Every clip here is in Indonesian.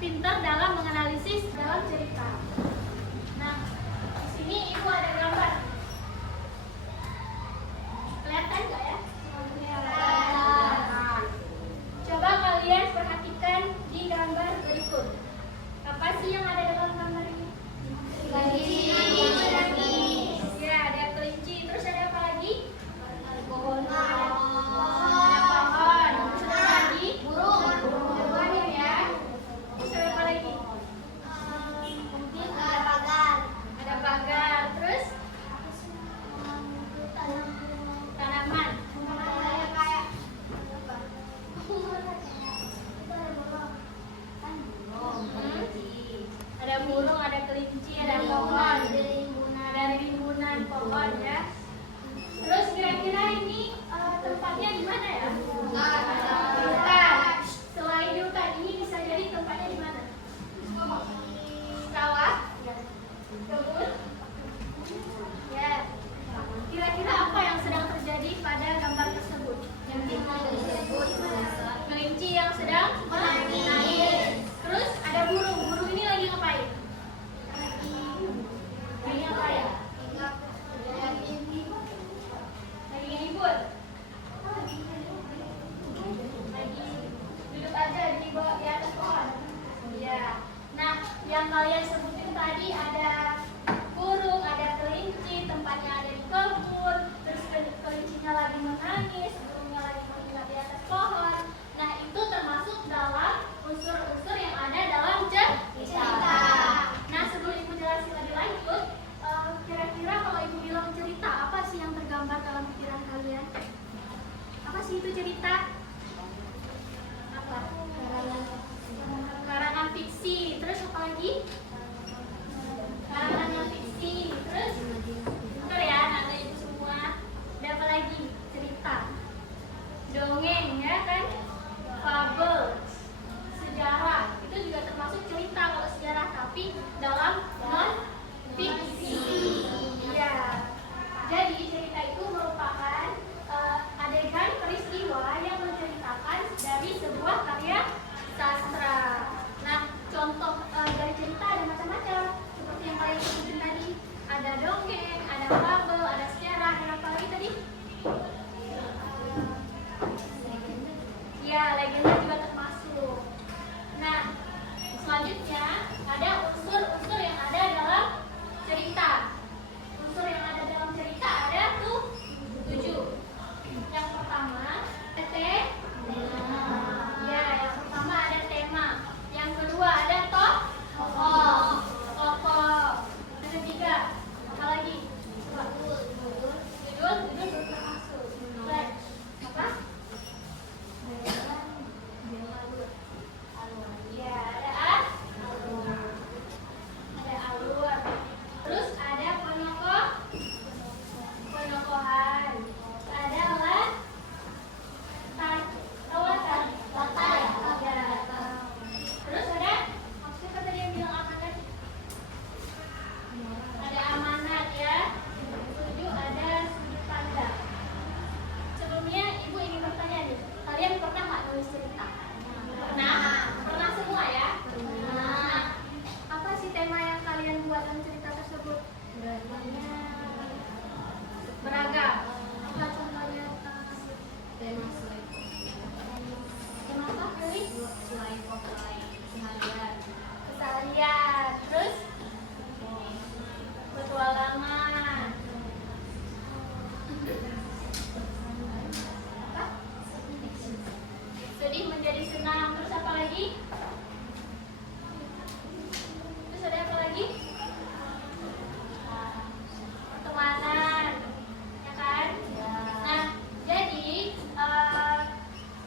pintar dalam menganalisis dalam cerita. Nah, di sini Ibu ada gambar. Kelihatan nggak ya? Kelihatan. Coba kalian perhatikan di gambar berikut. Apa sih yang ada dalam gambar ini? Kelinci. Ya, ada kelinci. Terus ada apa lagi? Pohon. Ada pohon. Terus ada lagi? Burung. Banyak ya. Terus ada apa lagi? Mungkin ada pagar. Ada pagar. Terus? Tanaman. Ada burung, ada kelinci, ada pohon, ada rimbunan pohon ya. Terus kira-kira ini tempatnya di mana ya? Hutan. Selain di hutan ini bisa jadi tempatnya di mana? Sawah? Kebun? Ya. Kira-kira apa yang sedang terjadi pada gambar tersebut? Kelinci yang sedang menangis. Terus ada burung. Burung ini lagi ngapain? Lagi ngapain? Lagi ngibul. Lagi duduk aja di bawah di atas pohon. Ya. Nah, yang kalian sebutin tadi ada burung, ada kelinci, tempatnya ada di kebun, terus kelincinya lagi menangis, burungnya lagi menginap di atas pohon. Nah, itu termasuk dalam unsur-unsur yang ada dalam cerita. Nah, sebelum Ibu jelasin lebih lanjut, kira-kira kalau Ibu bilang cerita, apa sih yang tergambar dalam pikiran kalian? Apa sih itu cerita? Apa? Karangan fiksi. Terus apa lagi? Karangan yang fiksi. Terus? Bentar ya, anak Ibu semua. Ada apa lagi? Cerita. Dongeng, ya kan? Fabel. Sejarah. Itu juga termasuk cerita kalau sejarah, tapi dalam non-fiksi. Ya. Jadi cerita itu merupakan adegan peristiwa yang menceritakan dari sebuah karya sastra. Nah, contoh dari cerita ada macam-macam. Seperti yang kalian sebutin tadi, ada dongeng, ada fabel, ada sejarah, ada apa lagi tadi? Ya, legenda juga termasuk. Nah, selanjutnya ada unsur-unsur yang ada dalam cerita. Unsur yang ada dalam cerita ada tuh 7. Yang pertama, ya, yang pertama ada tema. Yang kedua ada tokoh. Yang ketiga, apa lagi? Judul termasuk. Apa? Ya, ada alur. Terus ada penokohan. Ada latar. Terus ada maksudnya kan tadi yang bilang amanat. Ada amanat ya. 7 ada sudut pandang. Sebelumnya Ibu ingin bertanya nih, kalian pernah nggak nulis cerita? Pernah semua ya? Nah, apa sih tema yang kalian buat dalam cerita tersebut? Beragam. Apa contohnya? Tema apa? Keseharian. Terus? Petualangan. Apa? Sedih menjadi senang. Terus apa lagi? Terus ada apa lagi? Pertemanan, ya kan? Nah, jadi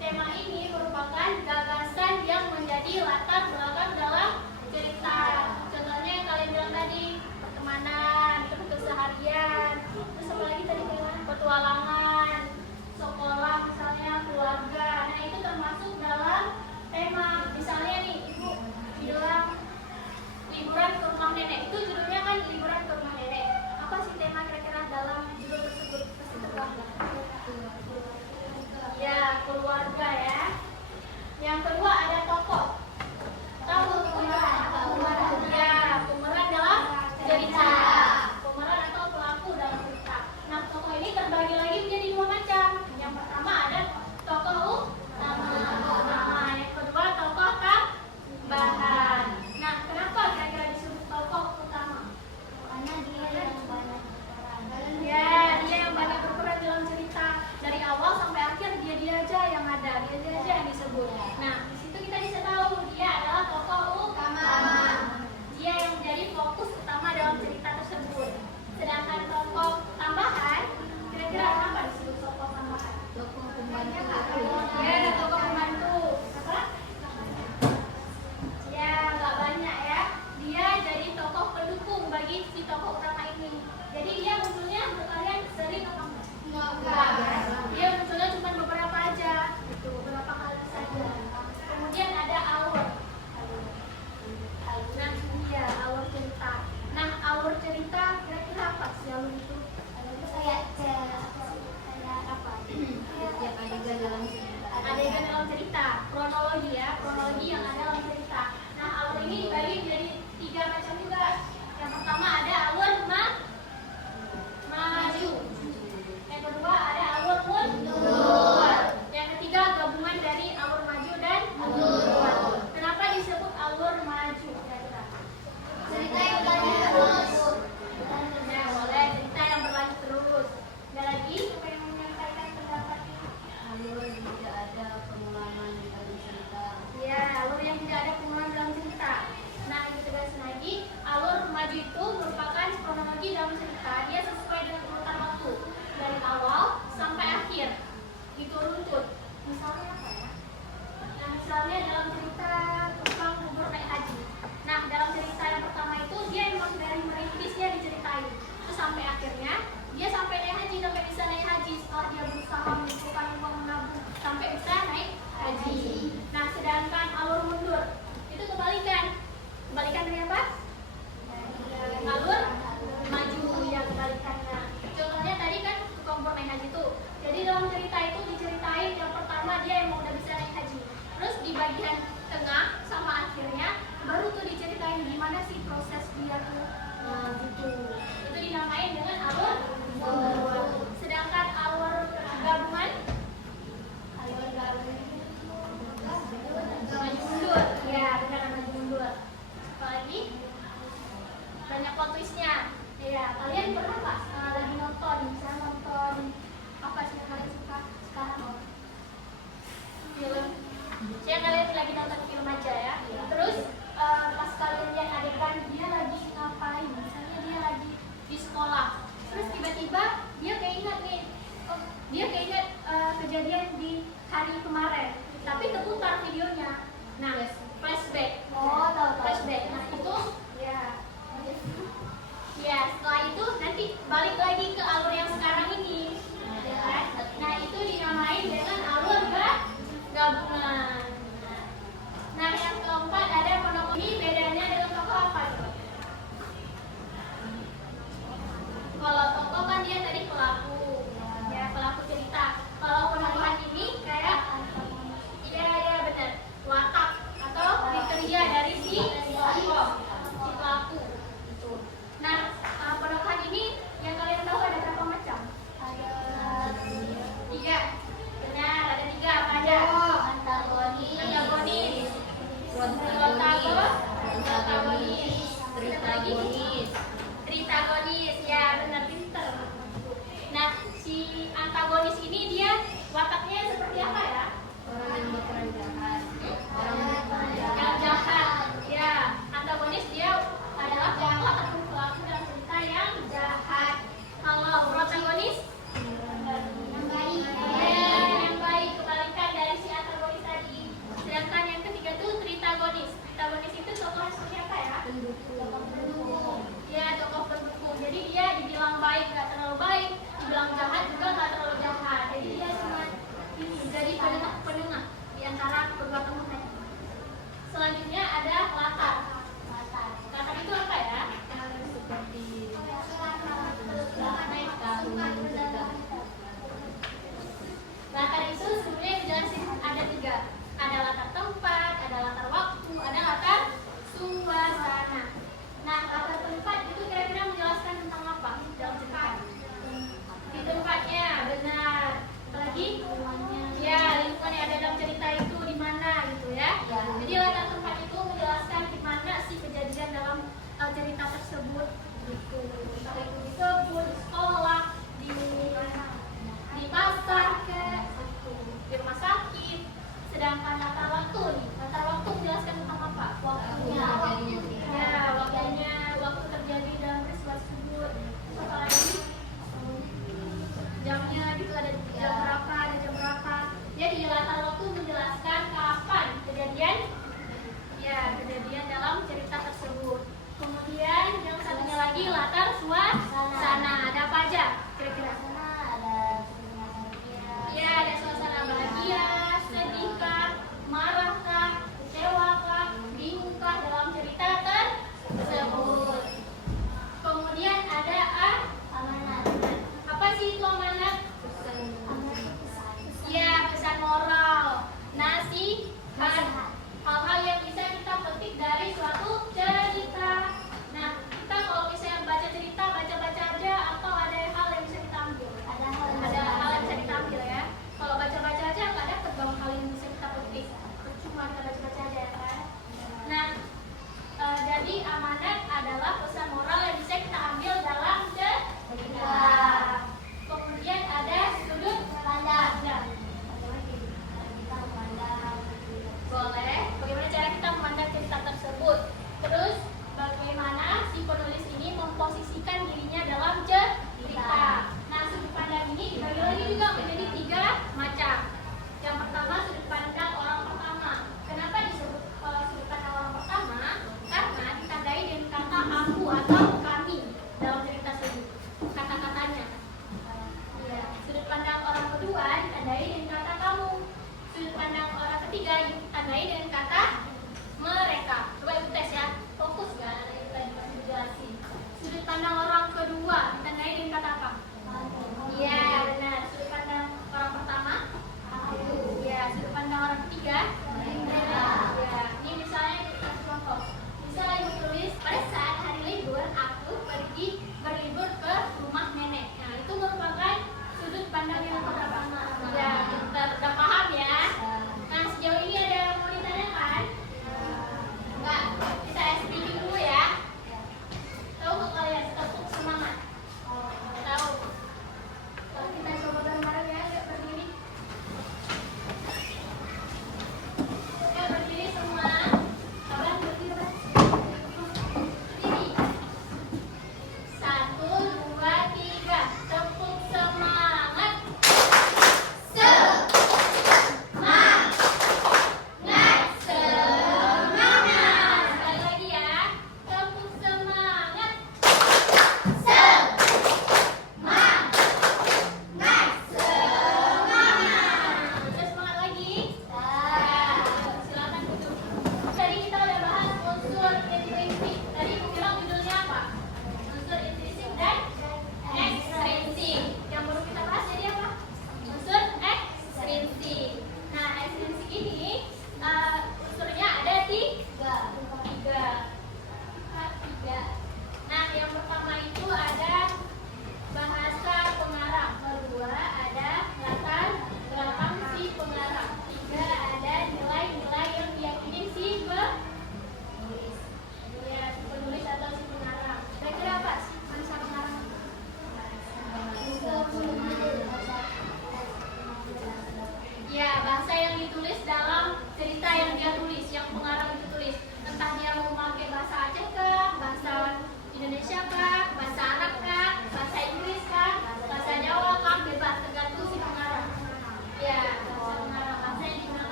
tema ini merupakan gagasan yang menjadi latar belakang dalam cerita. Contohnya yang kalian bilang tadi, pertemanan, terus keseharian, terus apa lagi tadi tema? Petualangan, sekolah misalnya, keluarga. Nah, itu termasuk dalam tema. Misalnya nih, Ibu bilang liburan ke rumah nenek. Itu judulnya kan liburan ke rumah nenek. Apa sih tema kira-kira dalam judul tersebut? Pasti tergambar. Ya, keluarga ya. Yang kedua ada tokoh. Tahu si pelaku. Itu. Nah, penokohan ini yang kalian tahu ada berapa macam? Ada 3. Benar, ada 3. Apa aja? Antagonis, protagonis, tritagonis. Ya, benar, pinter. Nah, si antagonis ini dia wataknya seperti apa ya? Yang jahat. Ya, antagonis dia adalah tokoh atau pelaku dalam cerita yang jahat. Kalau protagonis yang baik. Ya, yang baik, kebalikan dari si antagonis tadi. Sedangkan yang ketiga itu tritagonis. Tritagonis itu tokoh seperti apa ya? Pendukung. Ya, tokoh pendukung. Jadi dia dibilang baik, nggak terlalu baik, dibilang jahat juga nggak terlalu jahat. Jadi dia cuma ini, jadi penengah di antara kedua tokoh tadi. Selanjutnya ada latar. Latar itu apa ya? Seperti latar itu sebenarnya dijelasin ada 3. Ada latar tempat, ada latar waktu, ada latar suasana. Nah, latar tempat itu kira-kira menjelaskan tentang apa dalam cerita? Di tempatnya, benar. Apalagi? Ya, lingkungan yang ada dalam cerita itu di mana gitu.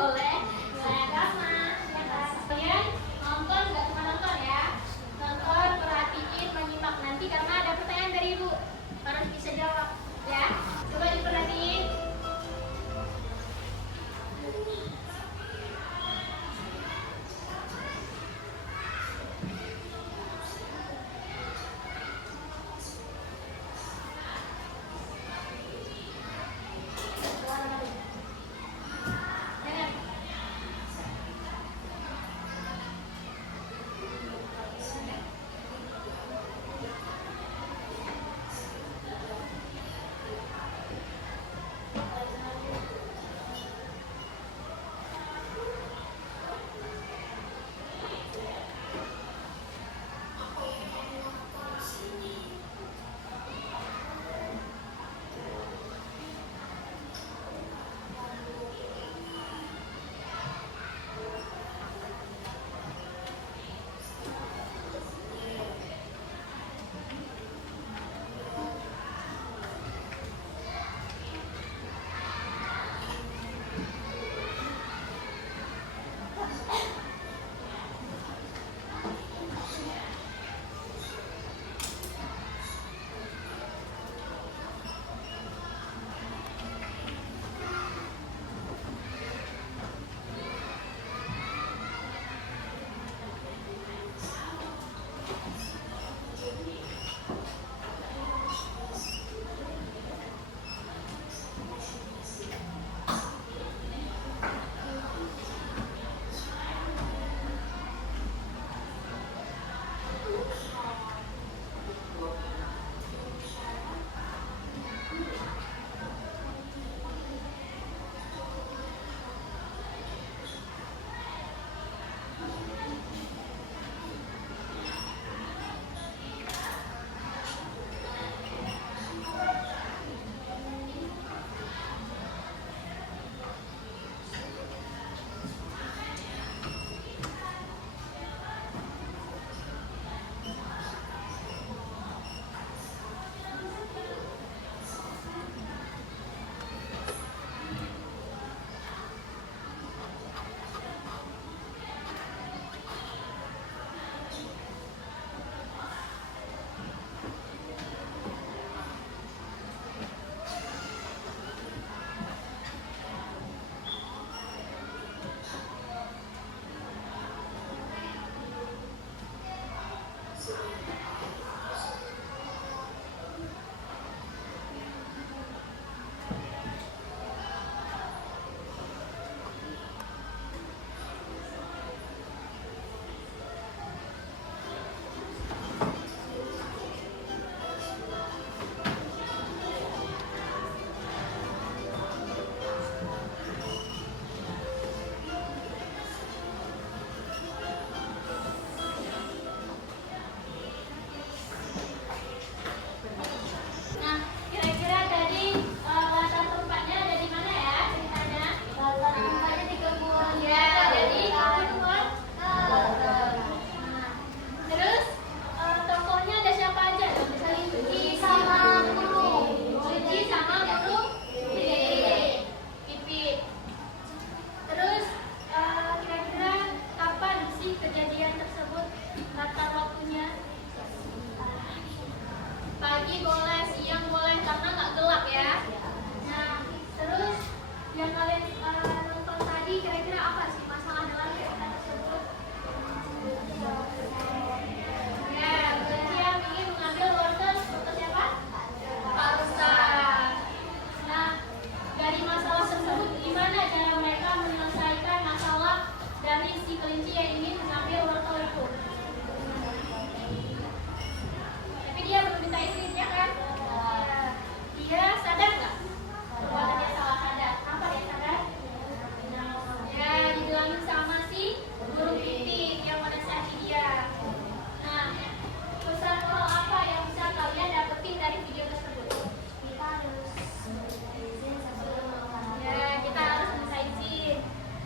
boleh drama, ya kan? Kalian nonton nggak cuma nonton ya, nonton, perhatiin, menyimak nanti karena ada pertanyaan dari ibu harus bisa jawab ya. Coba diperhatiin.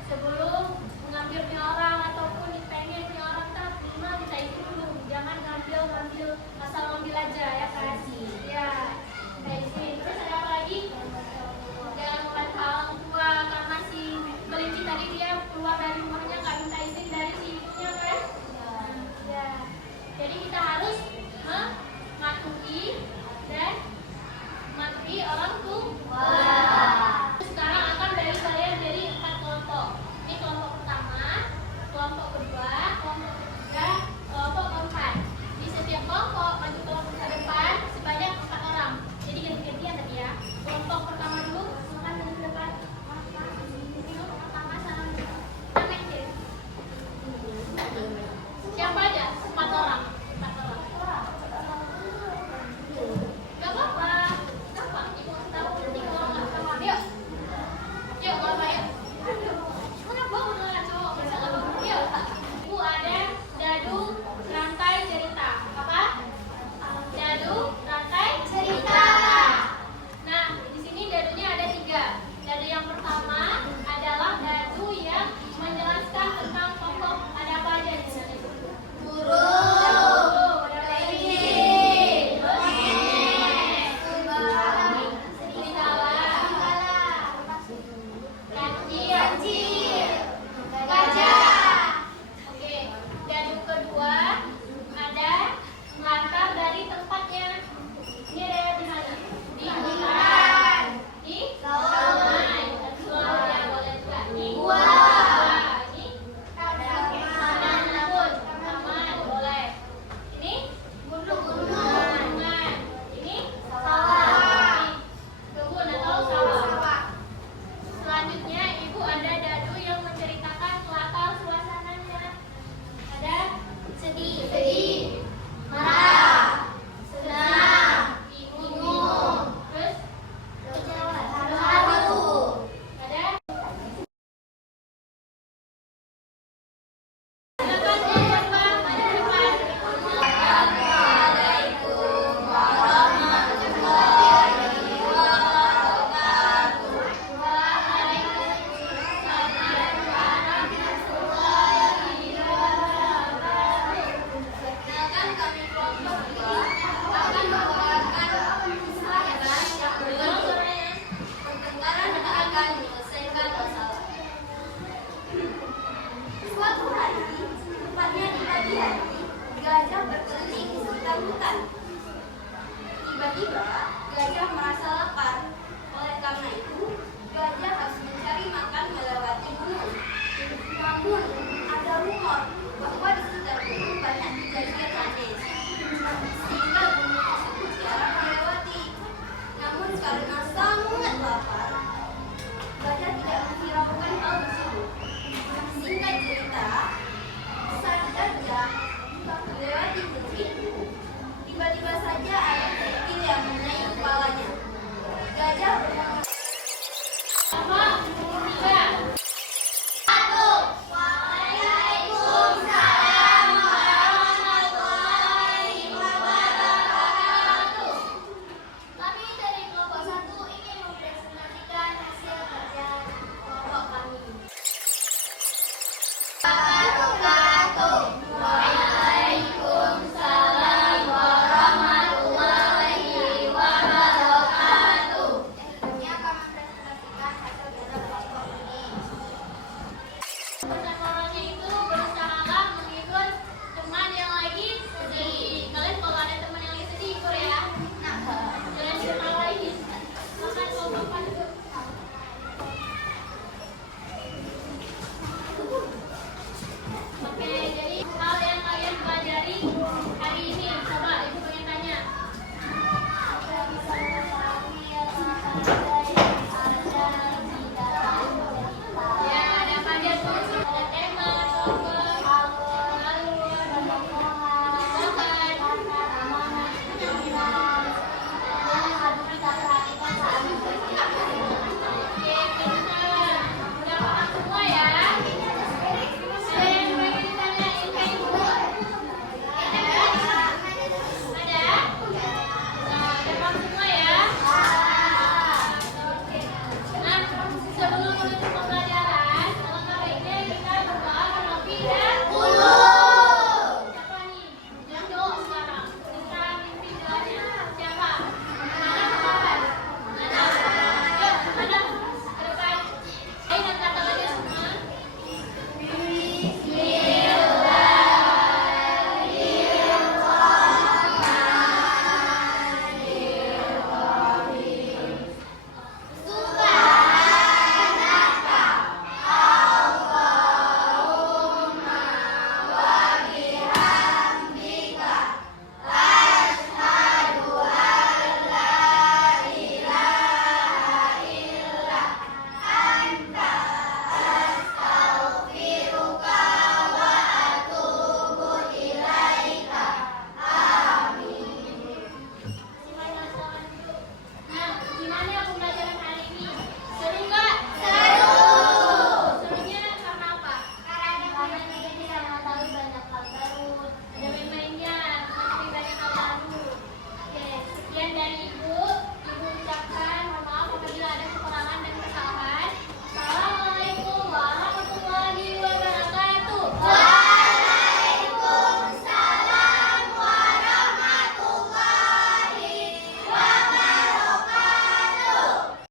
Sebelum mengambil punya orang ataupun tadi dia keluar dari rumahnya nggak minta izin dari si ibunya kan? Ya. Jadi kita harus mematuhi dan mematuhi orang tua. Sekarang akan bagi kalian jadi 4 kelompok. Ini kelompok pertama, kelompok kedua, kelompok ketiga, kelompok keempat. Di setiap kelompok maju kelompok ke depan sebanyak 4 orang. Jadi ganti-gantian tadi ya. Kelompok pertama dulu, silakan maju ke depan. Kelompok pertama salam. Nama kecil. Siapa aja? 4 orang. 4 orang. Gak apa-apa. Gampang. Ibu tahu nanti kalau nggak paham. Yuk. Yuk, kalau Pak, yuk. Mana bawa cowok? Masa nggak bawa? Yuk. Ibu ada dadu rantai cerita. Apa? Dadu rantai cerita. Nah, di sini dadunya ada 3. Dadu yang pertama adalah dadu yang menjelaskan tentang tokoh. Ada apa aja di sini? Guru. Oke, dadu kedua ada latar dari tempatnya. Ini ada di mana? Di hutan, di sungai, ya boleh juga. Di gua. Ini taman, boleh. Ini gunung. Ini sawah. Kebun atau sawah. Selanjutnya ibu ada dadu yang menceritakan latar suasananya. Ada sedih, marah, senang, bingung, terus haru. Ada silakan siapa maju depan. Assalamualaikum warahmatullahi wabarakatuh. Waalaikumsalam warahmatullahi wabarakatuh. Perkenalkan, kami kelompok 2 akan membawakan pelajaran yang berjudul Pertengkaran akan menyelesaikan masalah. Suatu hari, tepatnya di pagi hari, gajah berkeliling di sekitar hutan. Tiba-tiba, gajah merasa lapar